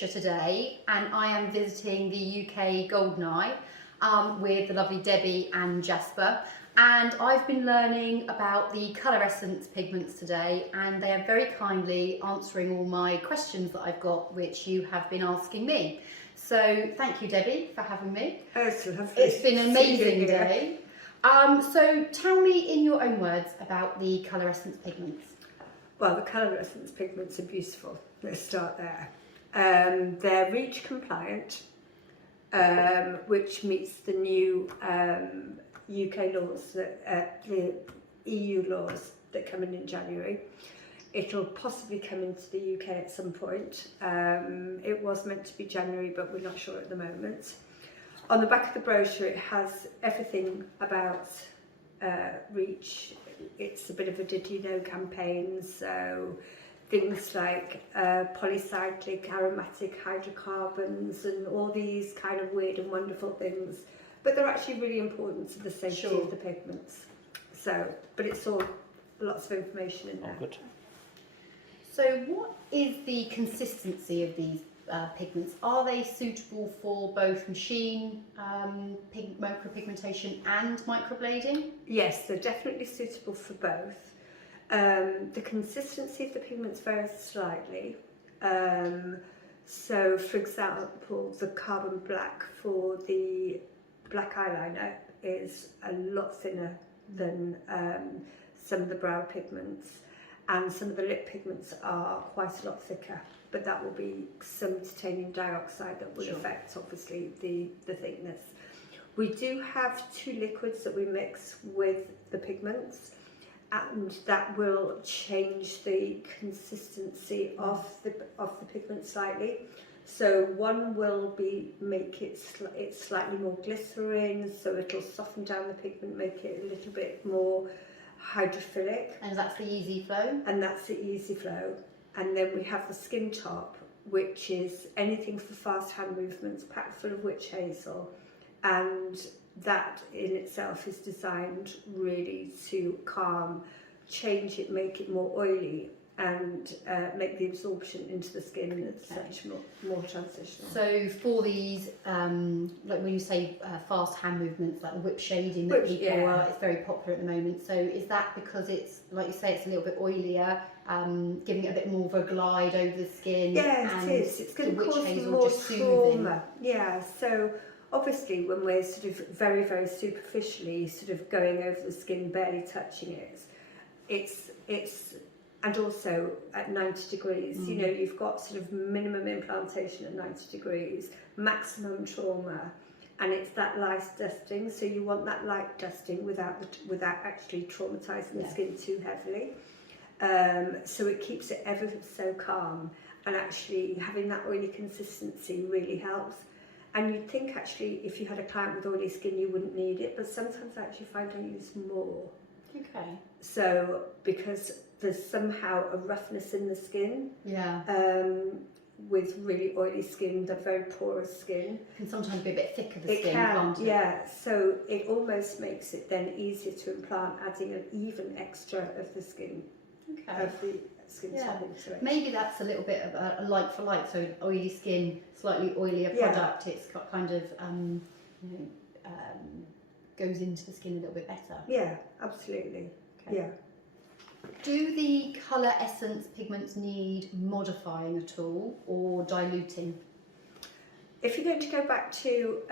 Yorkshire today, and I am visiting the UK Goldeneye with the lovely Debbie and Jasper. And I've been learning about the Coloressense pigments today, and they are very kindly answering all my questions that I've got, which you have been asking me. So thank you, Debbie, for having me. It's lovely. It's been an amazing day. So tell me in your own words about the Coloressense pigments. Well, the Coloressense pigments are beautiful. Let's start there. They're REACH compliant, which meets the new UK laws, the EU laws that come in January. It'll possibly come into the UK at some point. It was meant to be January, but we're not sure at the moment. On the back of the brochure, it has everything about REACH. It's a bit of a did you know campaign, so things like polycyclic aromatic hydrocarbons and all these kind of weird and wonderful things, but they're actually really important to the safety of the pigments. So, but it's all lots of information in there. Oh, good. So what is the consistency of these pigments? Are they suitable for both machine micropigmentation and microblading? Yes, they're definitely suitable for both. The consistency of the pigments varies slightly. So, for example, the carbon black for the black eyeliner is a lot thinner than some of the brow pigments, and some of the lip pigments are quite a lot thicker, but that will be some titanium dioxide that will affect, obviously, the thickness. We do have two liquids that we mix with the pigments, and that will change the consistency of the pigment slightly. So one will make it slightly more glycerin, so it'll soften down the pigment, make it a little bit more hydrophilic. And that's the easy flow? And that's the easy flow. And then we have the skin top, which is anything for fast hand movements, packed full of witch hazel. And that in itself is designed really to calm, change it, make it more oily, and make the absorption into the skin such more transitional. So for these, like when you say fast hand movements, like the whip shading that people are, it's very popular at the moment. So is that because it's, like you say, it's a little bit oilier, giving it a bit more of a glide over the skin? Yeah, it is. It's going to cause more trauma. Yeah, so obviously when we're sort of very, very superficially sort of going over the skin, barely touching it, it's and also at 90 degrees, you know, you've got sort of minimum implantation at 90 degrees, maximum trauma, and it's that light dusting, so you want that light dusting without actually traumatizing the skin too heavily. So it keeps it ever so calm, and actually having that oily consistency really helps. And you'd think actually if you had a client with oily skin you wouldn't need it, but sometimes I actually find I use more. Okay. So because there's somehow a roughness in the skin. Yeah. With really oily skin, the very porous skin. It can sometimes be a bit thicker, the it skin, can, can't it? yeah. So it almost makes it then easier to implant, adding an even extra of the skin, of the skin top into it. Maybe that's a little bit of a like for like, so oily skin, slightly oilier product, it's got kind of, you know, goes into the skin a little bit better. Yeah, absolutely. Okay. Yeah. Do the Coloressense pigments need modifying at all, or diluting? If you're going to go back to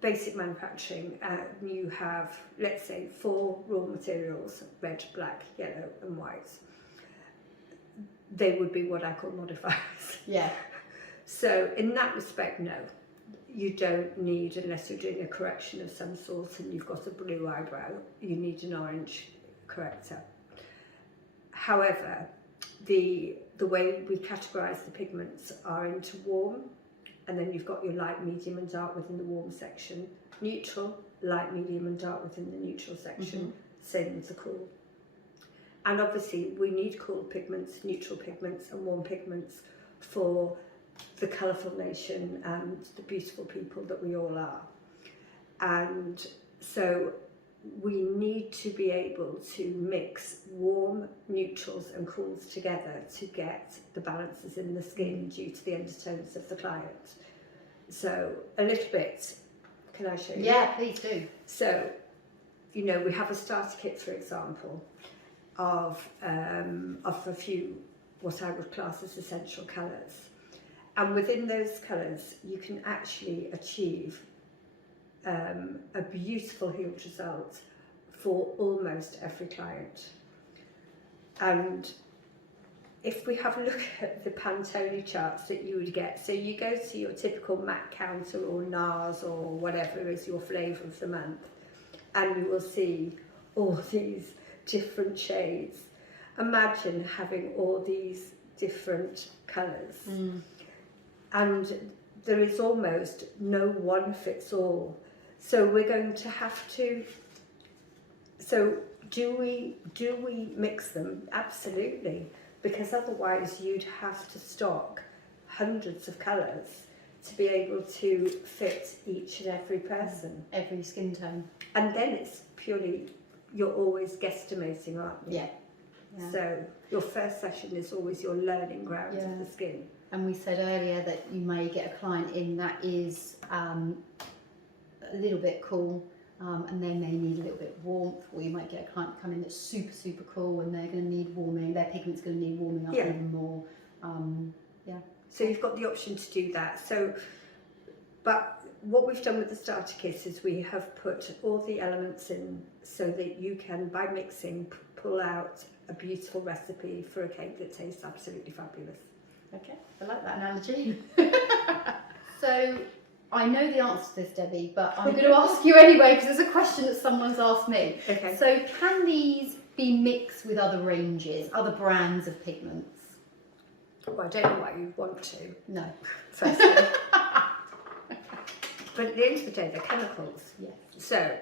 basic manufacturing, you have, let's say, 4 raw materials: red, black, yellow and white. They would be what I call modifiers. Yeah. So in that respect, no. You don't need, unless you're doing a correction of some sort and you've got a blue eyebrow, you need an orange corrector. However, the way we categorise the pigments are into warm, and then you've got your light, medium and dark within the warm section, neutral, light, medium and dark within the neutral section, same as the cool. And obviously we need cool pigments, neutral pigments and warm pigments for the colourful nation and the beautiful people that we all are. And so we need to be able to mix warm, neutrals and cools together to get the balances in the skin due to the undertones of the client. So a little bit, can I show you? Yeah, please do. So, you know, we have a starter kit, for example, of a few what I would class as essential colours. And within those colours, you can actually achieve a beautiful healed result for almost every client. And if we have a look at the Pantone charts that you would get, so you go to your typical MAC counter or NARS or whatever is your flavour of the month, and you will see all these different shades. Imagine having all these different colours. And there is almost no one fits all. So we're going to have to, so do we mix them? Absolutely, because otherwise you'd have to stock hundreds of colours to be able to fit each and every person. Every skin tone. And then it's purely, you're always guesstimating, aren't you? Yeah. Yeah. So your first session is always your learning ground of the skin. And we said earlier that you may get a client in that is a little bit cool, and they may need a little bit of warmth, or you might get a client come in that's super, super cool and they're going to need warming, their pigment's going to need warming up even more. So you've got the option to do that. So, but what we've done with the starter kit is we have put all the elements in so that you can, by mixing, pull out a beautiful recipe for a cake that tastes absolutely fabulous. Okay, I like that analogy. So I know the answer to this, Debbie, but I'm going to ask you anyway because there's a question that someone's asked me. Okay. So can these be mixed with other ranges, other brands of pigments? Well, I don't know why you'd want to. No. Firstly. But at the end of the day, they're chemicals. Yes. So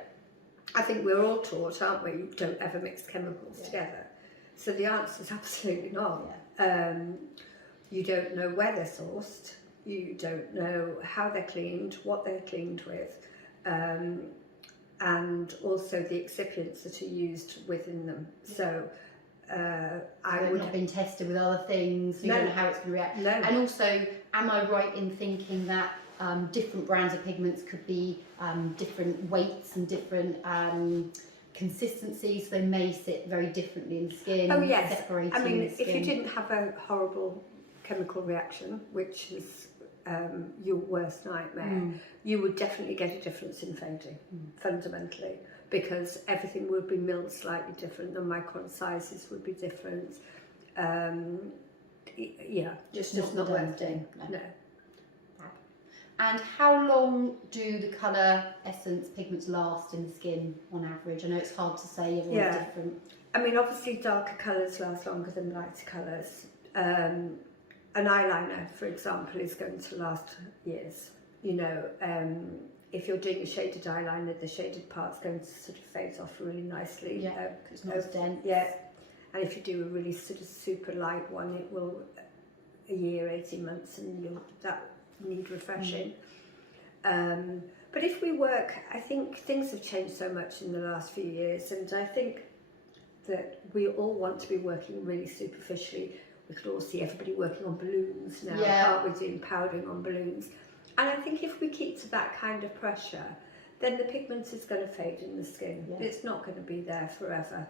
I think we're all taught, aren't we? Don't ever mix chemicals together. So the answer is absolutely not. Yeah. You don't know where they're sourced. You don't know how they're cleaned, what they're cleaned with, and also the excipients that are used within them. So I would not been tested with other things. You don't know how it's going to react. No. And also, am I right in thinking that different brands of pigments could be different weights and different consistencies? So they may sit very differently in the skin. Oh yes. Separating I mean, the skin. if you didn't have a horrible chemical reaction, which is your worst nightmare, you would definitely get a difference in fading, fundamentally, because everything would be milled slightly different, the micron sizes would be different. Just not worth doing. No. And how long do the Coloressense pigments last in the skin on average? I know it's hard to say, everyone's different. I mean, obviously darker colours last longer than lighter colours. An eyeliner, for example, is going to last years. You know, if you're doing a shaded eyeliner, the shaded part's going to sort of fade off really nicely. Yeah, because it's not as dense. Yeah, and if you do a really sort of super light one, it will a year, 18 months, and that need refreshing. But if we work, I think things have changed so much in the last few years, and I think that we all want to be working really superficially. We could all see everybody working on balloons now, can't we, doing powdering on balloons. And I think if we keep to that kind of pressure, then the pigment is going to fade in the skin. Yeah. It's not going to be there forever.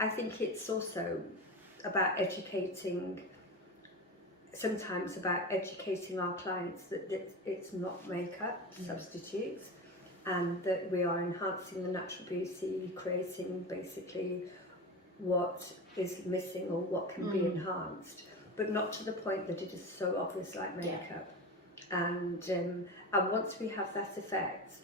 I think it's also about educating, sometimes about educating our clients that it's not makeup substitutes, and that we are enhancing the natural beauty, creating basically what is missing or what can be enhanced, but not to the point that it is so obvious like makeup. And once we have that effect,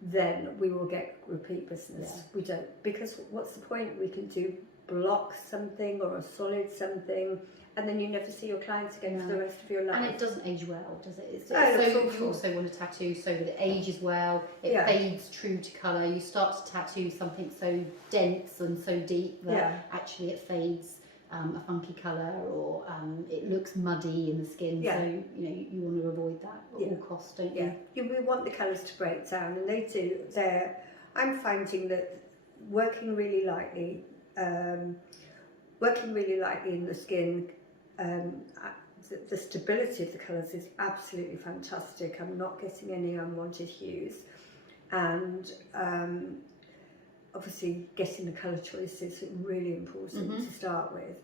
then we will get repeat business. We don't, because what's the point? We can do block something or a solid something, and then you never see your clients again for the rest of your life. And it doesn't age well, does it? So you also want a tattoo so that it ages well, it fades true to colour. You start to tattoo something so dense and so deep that actually it fades a funky colour, or it looks muddy in the skin. So you want to avoid that at all costs, don't you? We want the colours to break down, and they do. I'm finding that working really lightly in the skin, the stability of the colours is absolutely fantastic. I'm not getting any unwanted hues, and obviously getting the colour choice is really important to start with.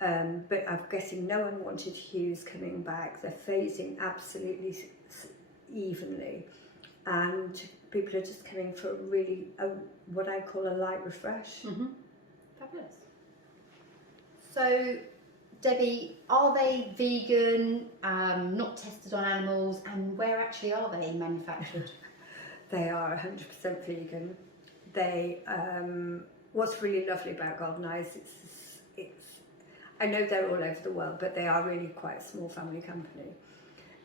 But I'm getting no unwanted hues coming back. They're phasing absolutely evenly, and people are just coming for what I call a light refresh. Fabulous. So, Debbie, are they vegan, not tested on animals, and where actually are they manufactured? They are 100% vegan. They, what's really lovely about Goldeneye is I know they're all over the world, but they are really quite a small family company.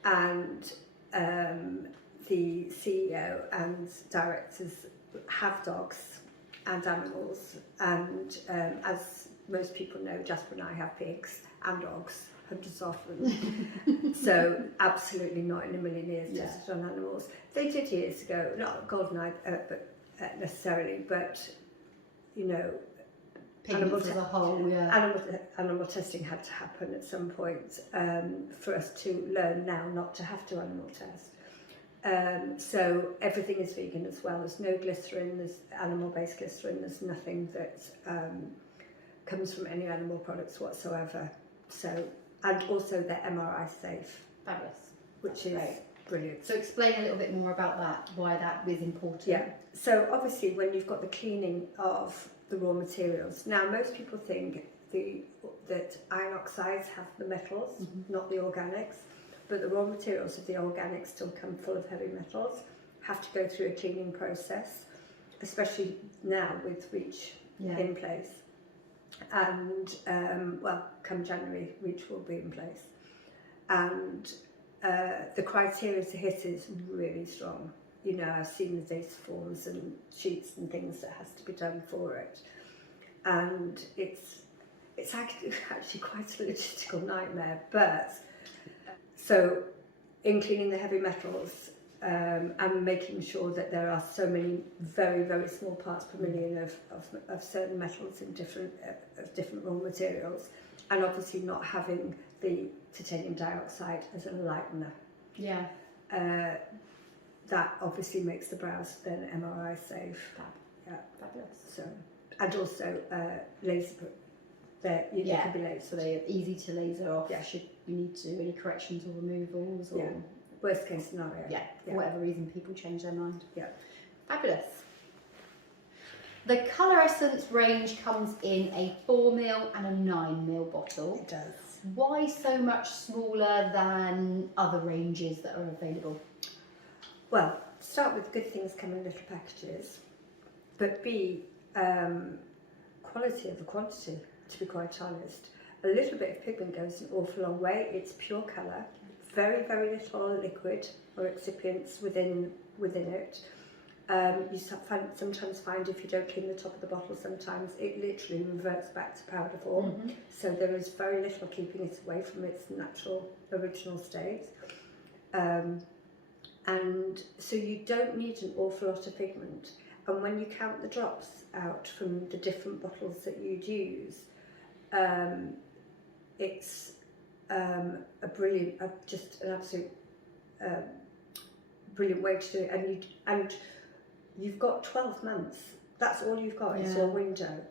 And the CEO and directors have dogs and animals, and as most people know, Jasper and I have pigs and dogs, hundreds of them. So absolutely not in a million years tested on animals. They did years ago, not Goldeneye necessarily, but you know, Pigments as a whole, yeah. Animal testing had to happen at some point for us to learn now not to have to animal test. So everything is vegan as well. There's no glycerin, there's animal-based glycerin, there's nothing that comes from any animal products whatsoever. So, and also they're MRI safe. Fabulous. Which is brilliant. So explain a little bit more about that, why that is important. Yeah, so obviously when you've got the cleaning of the raw materials, now most people think that iron oxides have the metals, not the organics, but the raw materials of the organics still come full of heavy metals, have to go through a cleaning process, especially now with REACH in place. And well, come January, REACH will be in place. And the criteria to hit is really strong. You know, I've seen the data forms and sheets and things that has to be done for it. And it's actually quite a logistical nightmare. But so in cleaning the heavy metals and making sure that there are so many very, very small parts per million of certain metals in different raw materials, and obviously not having the titanium dioxide as a lightener. Yeah. That obviously makes the brows then MRI safe. Yeah. Fabulous. So, and also laser. They can be lasered. So they're easy to laser off. Yeah. Should you need to do any corrections or removals or worst case scenario. Yeah. For whatever reason, people change their mind. Yeah. Fabulous. The Colorescence range comes in a 4ml and a 9ml bottle. It does. Why so much smaller than other ranges that are available? Well, start with good things come in little packages, but B, quality over quantity, to be quite honest. A little bit of pigment goes an awful long way. It's pure colour, very, very little liquid or excipients within it. You sometimes find if you don't clean the top of the bottle, sometimes it literally reverts back to powder form. So there is very little keeping it away from its natural, original state. And so you don't need an awful lot of pigment. And when you count the drops out from the different bottles that you'd use, it's a brilliant, just an absolute brilliant way to do it. And you've got 12 months. That's all you've got. It's your window.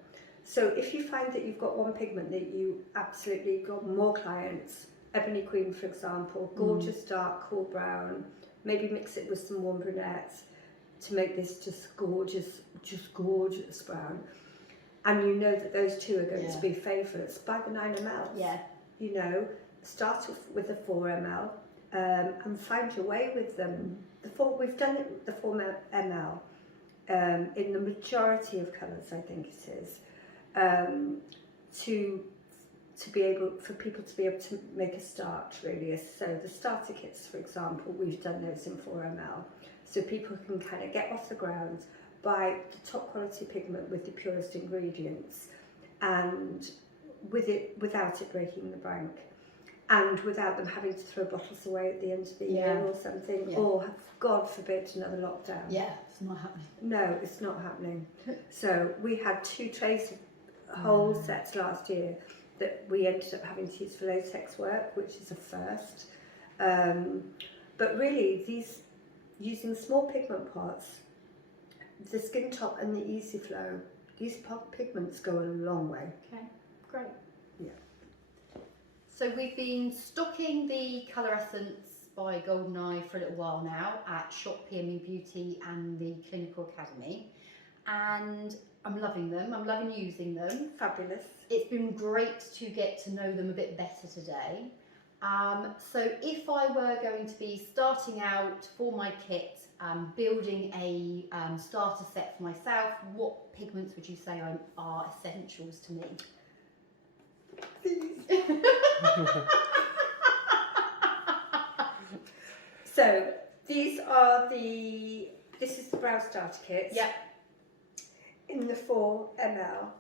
So if you find that you've got one pigment that you absolutely got more clients, Ebony Queen, for example, gorgeous dark cool brown, maybe mix it with some warm brunettes to make this just gorgeous brown. And you know that those two are going to be favourites. Buy the 9ml. Yeah. You know, start off with the 4ml and find your way with them. We've done it with the 4ml in the majority of colours, I think it is, to be able, for people to be able to make a start really. So the starter kits, for example, we've done those in 4ml. So people can kind of get off the ground, buy the top quality pigment with the purest ingredients and without it breaking the bank. and without them having to throw bottles away at the end of the year or something, or God forbid another lockdown. Yeah, it's not happening. No, it's not happening. So we had 2 trays of whole sets last year that we ended up having to use for latex work, which is a first. But really, these using small pigment pots, the Skin Top and the Easy Flow, these pigments go a long way. Okay, great. Yeah. So we've been stocking the Colorescence by Goldeneye for a little while now at Shop PMU Beauty and the Clinical Academy, and I'm loving them. I'm loving using them. Fabulous. It's been great to get to know them a bit better today. So if I were going to be starting out for my kit, building a starter set for myself, what pigments would you say are essentials to me? So these are this is the brow starter kit. Yep. In the 4 ml.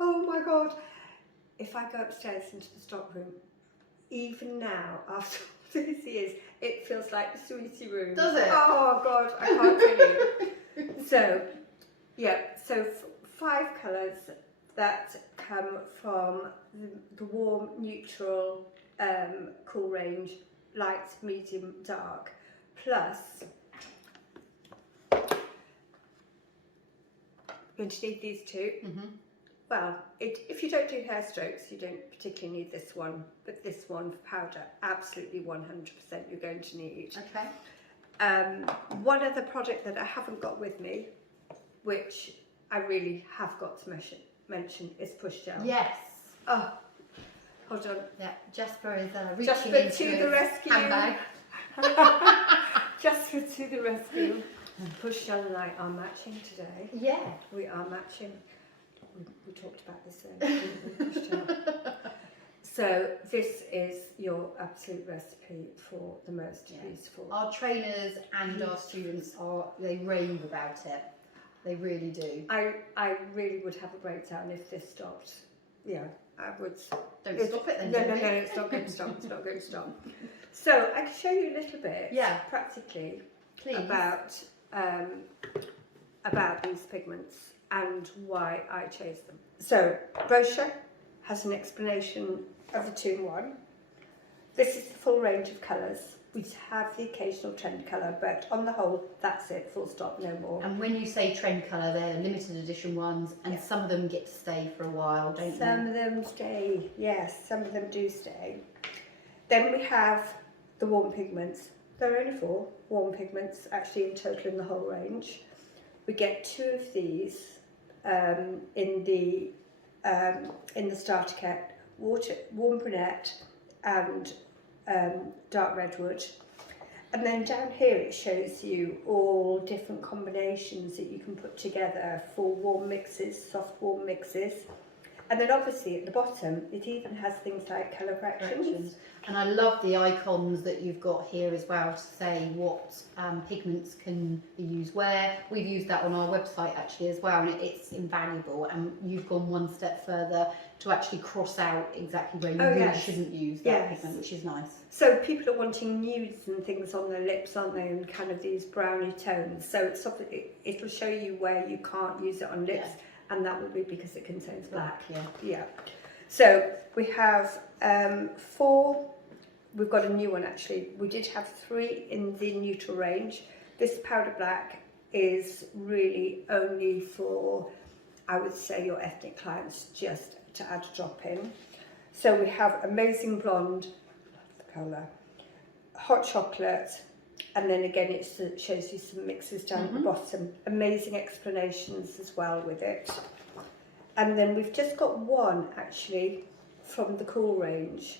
Oh my God. If I go upstairs into the stock room, even now, after all these years, it feels like the sweetie room. Does it? Oh God, I can't tell you. So, yeah, so 5 colours that come from the warm, neutral, cool range, light, medium, dark, plus you're going to need these 2. Well, if you don't do hair strokes, you don't particularly need this one, but this one for powder, absolutely 100% you're going to need. Okay. One other product that I haven't got with me, which I really have got to mention, is Push Gel. Yes. Oh, hold on. Yeah, Jasper is reaching Jasper into to the his rescue. handbag. Jasper to the rescue. Push Gel and I are matching today. Yeah. We are matching. We talked about this earlier. So this is your absolute recipe for the most beautiful. Our trainers and our students they rave about it. They really do. I really would have a breakdown if this stopped. Yeah, I would. Don't stop it then. No, it's not going to stop. It's not going to stop. So I can show you a little bit, practically, Please. about these pigments and why I chose them. So brochure has an explanation of the 2-in-1. This is the full range of colours. We have the occasional trend colour, but on the whole, that's it, full stop, no more. And when you say trend colour, they're limited edition ones, and some of them get to stay for a while, don't they? Some of them stay, yes, some of them do stay. Then we have the warm pigments. There are only 4 warm pigments actually in total in the whole range. We get 2 of these in the starter kit, warm brunette and dark redwood. And then down here it shows you all different combinations that you can put together for warm mixes, soft warm mixes. And then obviously at the bottom it even has things like colour corrections. And I love the icons that you've got here as well to say what pigments can be used where. We've used that on our website actually as well, and it's invaluable, and you've gone one step further to actually cross out exactly where you really shouldn't use that pigment, which is nice. So people are wanting nudes and things on their lips, aren't they, and kind of these browny tones. So it'll show you where you can't use it on lips, and that will be because it contains black. Yeah. So we have 4. We've got a new one actually. We did have 3 in the neutral range. This powder black is really only for, I would say, your ethnic clients, just to add a drop in. So we have amazing blonde, love the colour, hot chocolate, and then again it shows you some mixes down at the bottom. Amazing explanations as well with it. And then we've just got one actually from the cool range,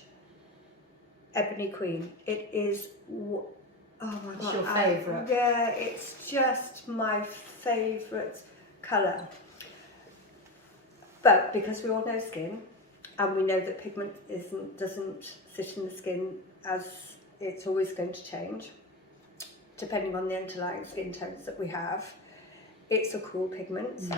Ebony Queen. It is, oh my God. It's your favourite? Yeah, it's just my favourite colour. But because we all know skin, and we know that pigment doesn't sit in the skin as it's always going to change, depending on the underlying skin tones that we have, it's a cool pigment.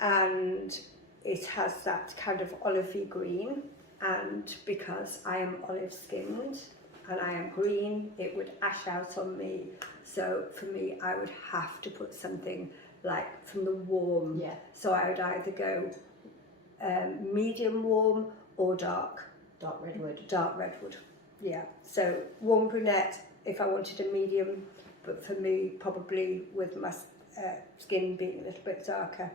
And it has that kind of olivey green, and because I am olive skinned and I am green, it would ash out on me. So for me, I would have to put something like from the warm. Yeah. So I would either go medium warm or dark. Dark redwood. Dark redwood, yeah. So warm brunette if I wanted a medium, but for me, probably with my skin being a little bit darker,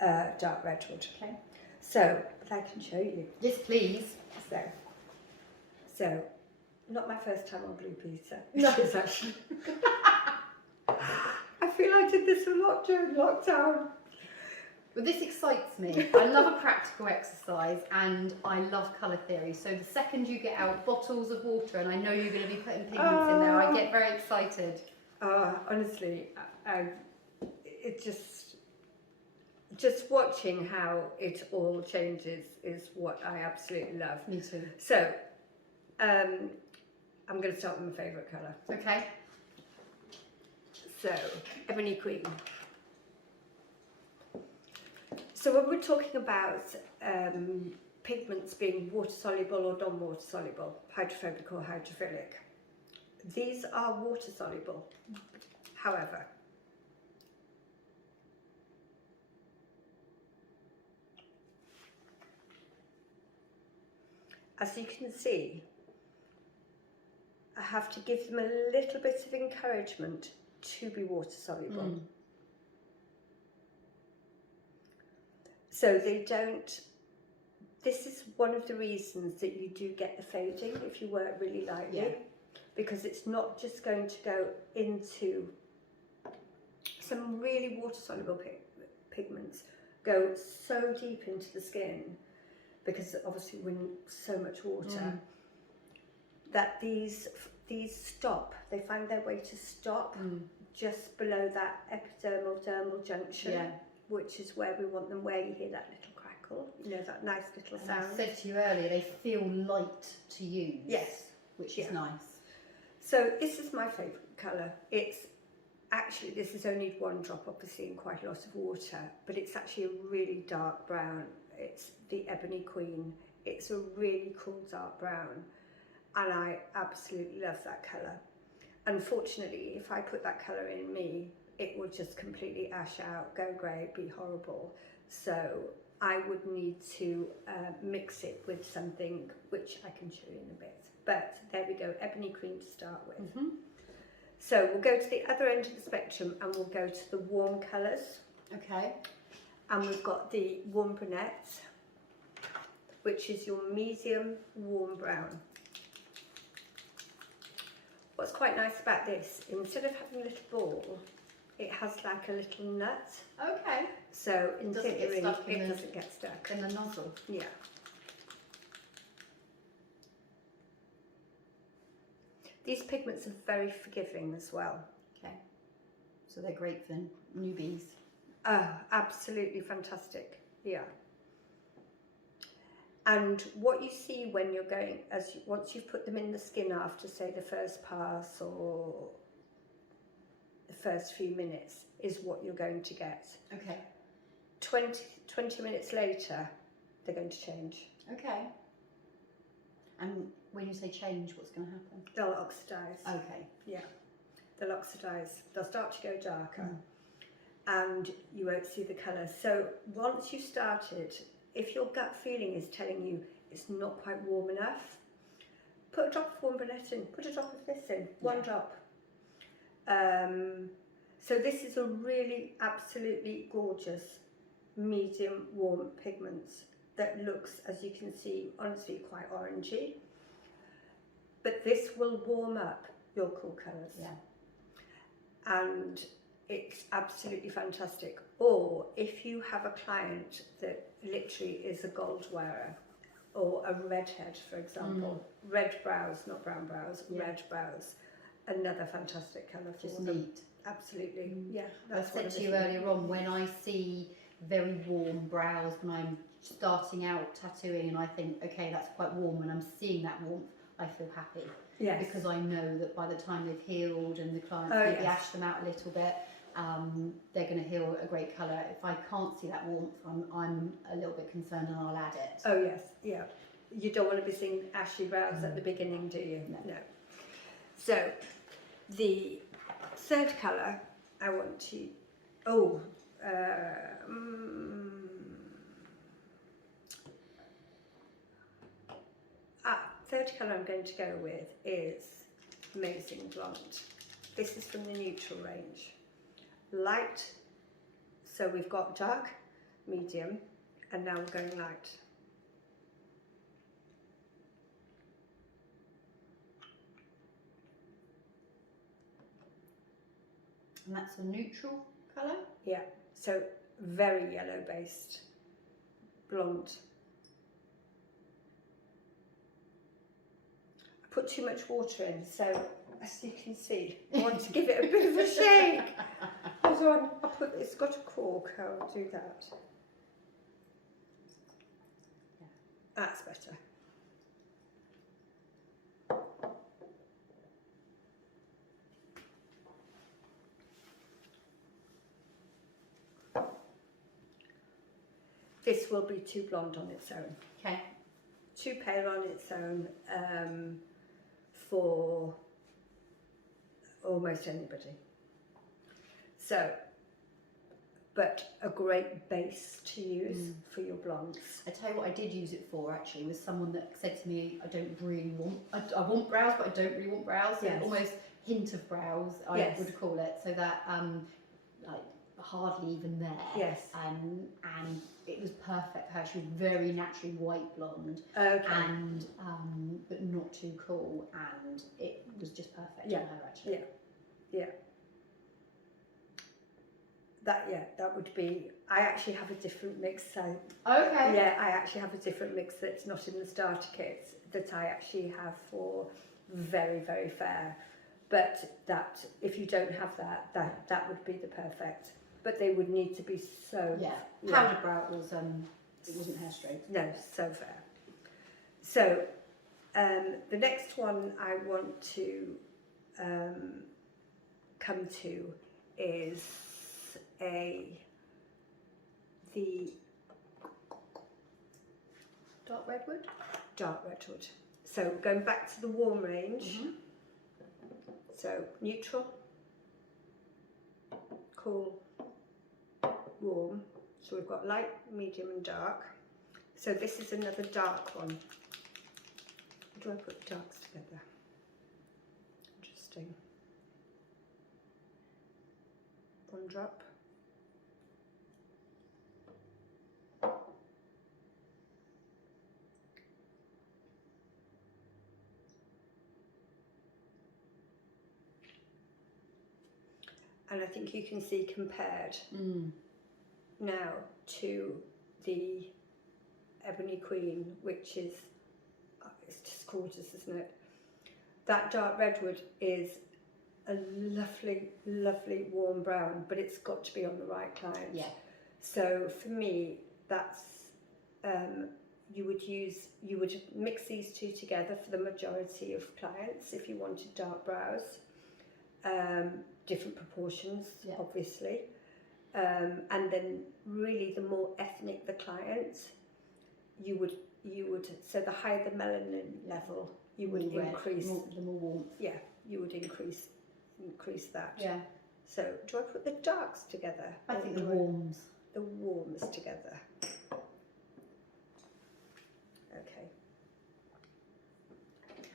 dark redwood. Okay. So, but I can show you. Yes, please. So not my first time on Blue Pizza. No. It's actually. I feel I did this a lot during lockdown. Well, this excites me. I love a practical exercise and I love colour theory. So the second you get out bottles of water and I know you're going to be putting pigments in there, I get very excited. Honestly, it just watching how it all changes is what I absolutely love. Me too. So, I'm going to start with my favourite colour. Okay. So, Ebony Queen. So when we're talking about pigments being water soluble or non-water soluble, hydrophobic or hydrophilic, these are water soluble. However, as you can see, I have to give them a little bit of encouragement to be water soluble. Mm. So they don't, this is one of the reasons that you do get the fading if you work really lightly, Yeah. because it's not just going to go into some really water soluble pigments, go so deep into the skin, because obviously we're in so much water, that these stop, they find their way to stop just below that epidermal dermal junction. Yeah. Which is where we want them, where you hear that little crackle, you know, that nice little And sound. I said to you earlier, they feel light to use. Yes. Which is nice. So this is my favourite colour. It's actually, this is only one drop, obviously, in quite a lot of water, but it's actually a really dark brown. It's the Ebony Queen. It's a really cool dark brown, and I absolutely love that colour. Unfortunately, if I put that colour in me, it would just completely ash out, go grey, be horrible. So I would need to mix it with something which I can show you in a bit. But there we go, Ebony Queen to start with. So we'll go to the other end of the spectrum and we'll go to the warm colours. Okay. And we've got the warm brunette, which is your medium warm brown. What's quite nice about this, instead of having a little ball, it has like a little nut. Okay. So in Doesn't get theory, stuck in it the- doesn't get stuck. In the nozzle. Yeah. These pigments are very forgiving as well. Okay. So they're great for newbies. Oh, absolutely fantastic. Yeah. And what you see when you're going, once you've put them in the skin after, say, the first pass or the first few minutes, is what you're going to get. Okay. 20 minutes later, they're going to change. Okay. And when you say change, what's going to happen? They'll oxidise. Okay. Yeah. They'll oxidise. They'll start to go darker. And you won't see the colour. So once you've started, if your gut feeling is telling you it's not quite warm enough, put a drop of warm brunette in, put a drop of this in, one drop. So this is a really absolutely gorgeous medium warm pigment that looks, as you can see, honestly quite orangey. But this will warm up your cool colours. Yeah. And it's absolutely fantastic. Or if you have a client that literally is a gold wearer, or a redhead, for example, red brows, not brown brows, red brows, another fantastic colour for Just them. neat. Absolutely, yeah. I said to you earlier on, when I see very warm brows, when I'm starting out tattooing and I think, okay, that's quite warm, and I'm seeing that warmth, I feel happy. Yes. Because I know that by the time they've healed and the clients maybe ash them out a little bit, they're going to heal a great colour. If I can't see that warmth, I'm a little bit concerned and I'll add it. Oh yes, yeah. you don't want to be seeing ashy brows at the beginning, do you? No. So the third colour I want to, third colour I'm going to go with is Amazing Blonde. This is from the neutral range. Light, so we've got dark, medium, and now we're going light. And that's a neutral colour? Yeah, so very yellow based, blonde. I put too much water in, so as you can see, I want to give it a bit of a shake. Hold on, it's got a cork, I'll do that. Yeah. That's better. This will be too blonde on its own. Okay. Too pale on its own for almost anybody. So, but a great base to use for your blondes. I tell you what I did use it for actually was someone that said to me, I don't really want, I want brows, but I don't really want brows. So Yes. almost hint of brows, I would call it. So that, like, hardly even there. Yes. And it was perfect for her. She was very naturally white blonde. Okay. And, but not too cool. And it was just perfect for her actually. Yeah. That would be, I actually have a different mix, so Okay. yeah, I actually have a different mix that's not in the starter kits that I actually have for very, very fair. But that, if you don't have that would be the perfect. But they would need to be so... Yeah, powder brow was, it wasn't hair straight. No, so fair. So, the next one I want to come to is the Dark Redwood? Dark Redwood. So going back to the warm range. So neutral, cool, warm. So we've got light, medium and dark. So this is another dark one. How do I put the darks together? Interesting. One drop. And I think you can see compared now to the Ebony Queen, which is, it's just gorgeous, isn't it? That dark redwood is a lovely, lovely warm brown, but it's got to be on the right client. Yeah. So for me, that's, you would mix these two together for the majority of clients if you wanted dark brows. Different proportions, obviously. And then really the more ethnic the client, you would, so the higher the melanin level, you would increase. The more warmth. Yeah, you would increase that. Yeah. So do I put the darks together? I think the warms. The warms together. Okay.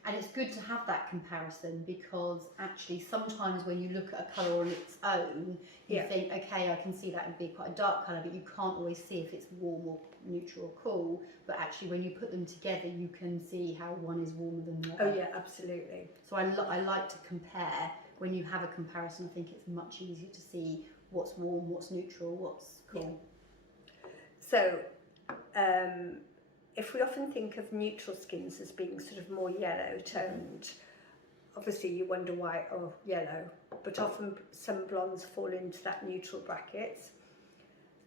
And it's good to have that comparison because actually sometimes when you look at a colour on its own, you think, okay, I can see that would be quite a dark colour, but you can't always see if it's warm or neutral or cool. But actually when you put them together, you can see how one is warmer than the other. Oh yeah, absolutely. So I like to compare. When you have a comparison, I think it's much easier to see what's warm, what's neutral, what's cool. Yeah. So, if we often think of neutral skins as being sort of more yellow toned, obviously you wonder why, oh, yellow, but often some blondes fall into that neutral bracket.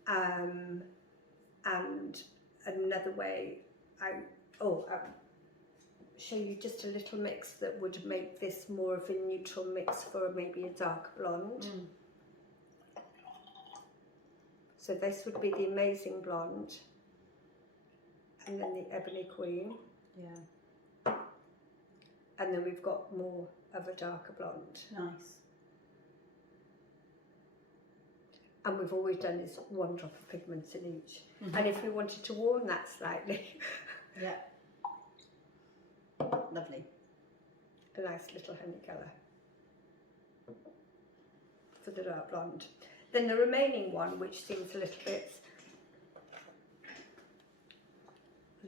And another way, I'll show you just a little mix that would make this more of a neutral mix for maybe a dark blonde. So this would be the Amazing Blonde, and then the Ebony Queen. Yeah. And then we've got more of a darker blonde. Nice. And we've always done is 1 drop of pigment in each. Mm-hmm. And if we wanted to warm that slightly, Yeah. Lovely. a nice little honey colour for the dark blonde. Then the remaining one, which seems a little bit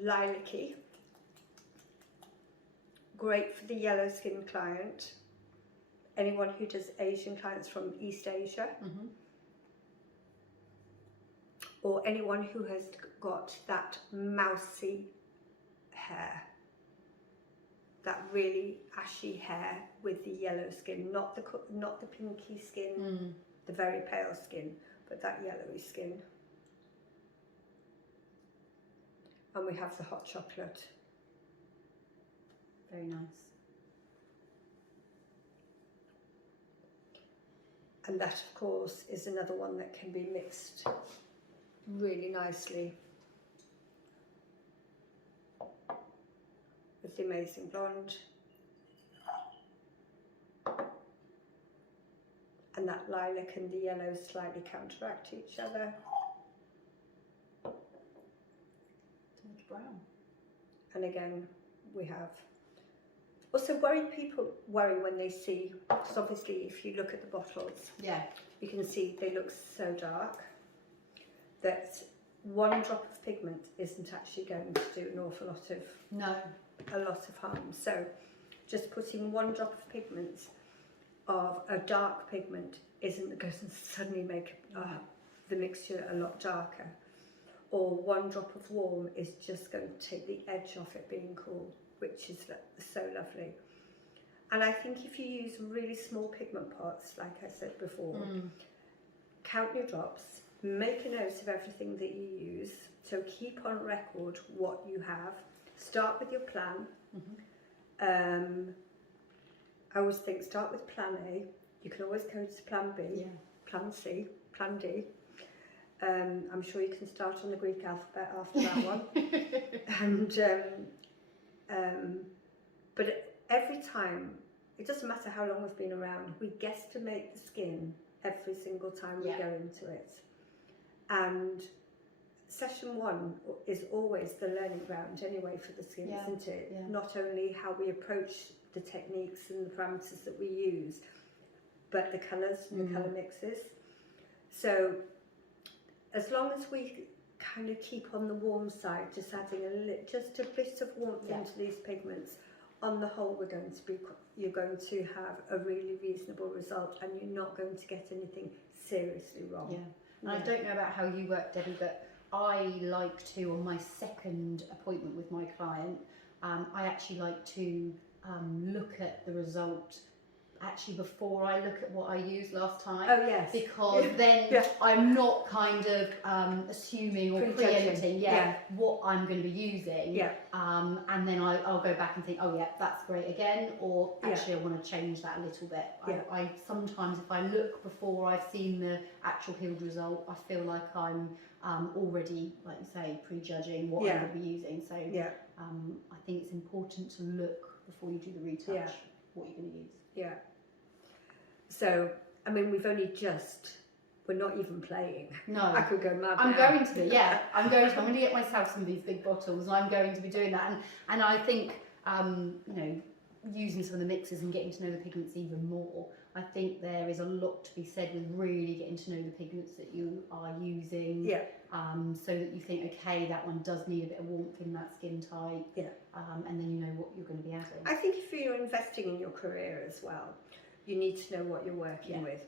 lilac-y, great for the yellow skin client, anyone who does Asian clients from East Asia, Mm-hmm. or anyone who has got that mousy hair, that really ashy hair with the yellow skin, not the pinky skin, the very pale skin, but that yellowy skin. And we have the hot chocolate. Very nice. And that, of course, is another one that can be mixed really nicely with the amazing blonde. And that lilac and the yellow slightly counteract each other. Too much brown. And again, we have... Also, people worry when they see, because obviously if you look at the bottles, Yeah. you can see they look so dark that 1 drop of pigment isn't actually going to do an awful lot of a lot of harm. So just putting 1 drop of pigment of a dark pigment isn't going to suddenly make the mixture a lot darker, or 1 drop of warm is just going to take the edge off it being cool, which is so lovely. And I think if you use really small pigment pots, like I said before, count your drops, make a note of everything that you use, so keep on record what you have, start with your plan. I always think start with plan A, you can always go to plan B, plan C, plan D. I'm sure you can start on the Greek alphabet after that one. And but every time, it doesn't matter how long we've been around, we guesstimate the skin every single time we go into it. And session 1 is always the learning ground anyway for the skin, isn't it? Yeah. Not only how we approach the techniques and the parameters that we use, but the colours and the colour mixes. So as long as we kind of keep on the warm side, just adding just a bit of warmth into these pigments, on the whole you're going to have a really reasonable result, and you're not going to get anything seriously wrong. And I don't know about how you work, Debbie, but I like to, on my second appointment with my client, I actually like to look at the result actually before I look at what I used last time. Oh yes. Because then I'm not kind of assuming or preempting what I'm going to be using. And then I'll go back and think, oh yeah, that's great again, or actually I want to change that a little bit. I sometimes, if I look before I've seen the actual healed result, I feel like I'm already, like you say, prejudging what I'm going to be using. So I think it's important to look before you do the retouch what you're going to use. So, I mean, we're not even playing. No. I could go mad I'm now. going to be, I'm going to get myself some of these big bottles, and I'm going to be doing that. And I think, using some of the mixes and getting to know the pigments even more, I think there is a lot to be said with really getting to know the pigments that you are using. So that you think, okay, that one does need a bit of warmth in that skin type. And then you know what you're going to be adding. I think if you're investing in your career as well, you need to know what you're working with.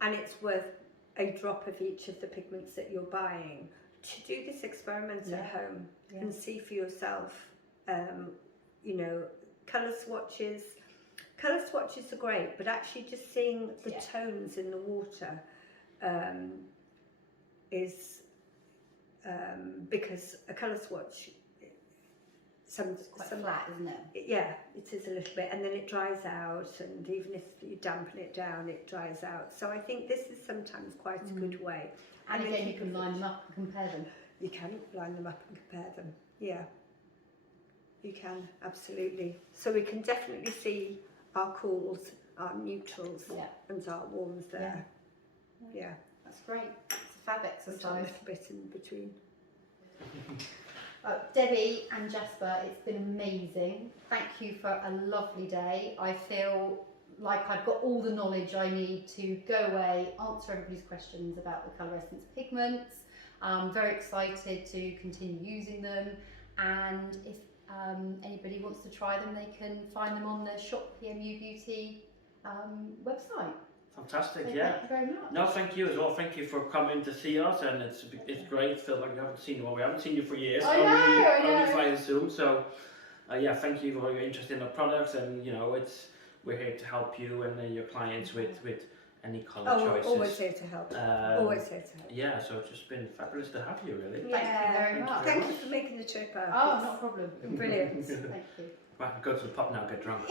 And it's worth a drop of each of the pigments that you're buying to do this experiment at home and see for yourself. Colour swatches. Colour swatches are great, but actually just seeing the tones in the water is because a colour swatch, it's quite flat, isn't it? Yeah, it is a little bit, and then it dries out, and even if you dampen it down, it dries out. So I think this is sometimes quite a good way. And again, you can line them up and compare them. You can line them up and compare them, You can, absolutely. So we can definitely see our cools, our neutrals, Yeah. and our warms there. Yeah. That's great. It's a fab A exercise. little bit in between. Debbie and Jasper, it's been amazing. Thank you for a lovely day. I feel like I've got all the knowledge I need to go away, answer everybody's questions about the Colorescence pigments. I'm very excited to continue using them, and if anybody wants to try them, they can find them on the Shop PMU Beauty website. Fantastic, So yeah. thank you very much. No, thank you as well. Thank you for coming to see us, and it's great. Feel like we haven't seen you. Well, we haven't seen you for years. I know. Only via Zoom. So, yeah, thank you for your interest in our products, and you know, we're here to help you and your clients with any colour choices. Always here to help. Always here to help. Yeah, so it's just been fabulous to have you, really. Thank you very much. Thank you for making the trip out. Oh, not a problem. Brilliant. Thank you. Right, go to the pub now, get drunk.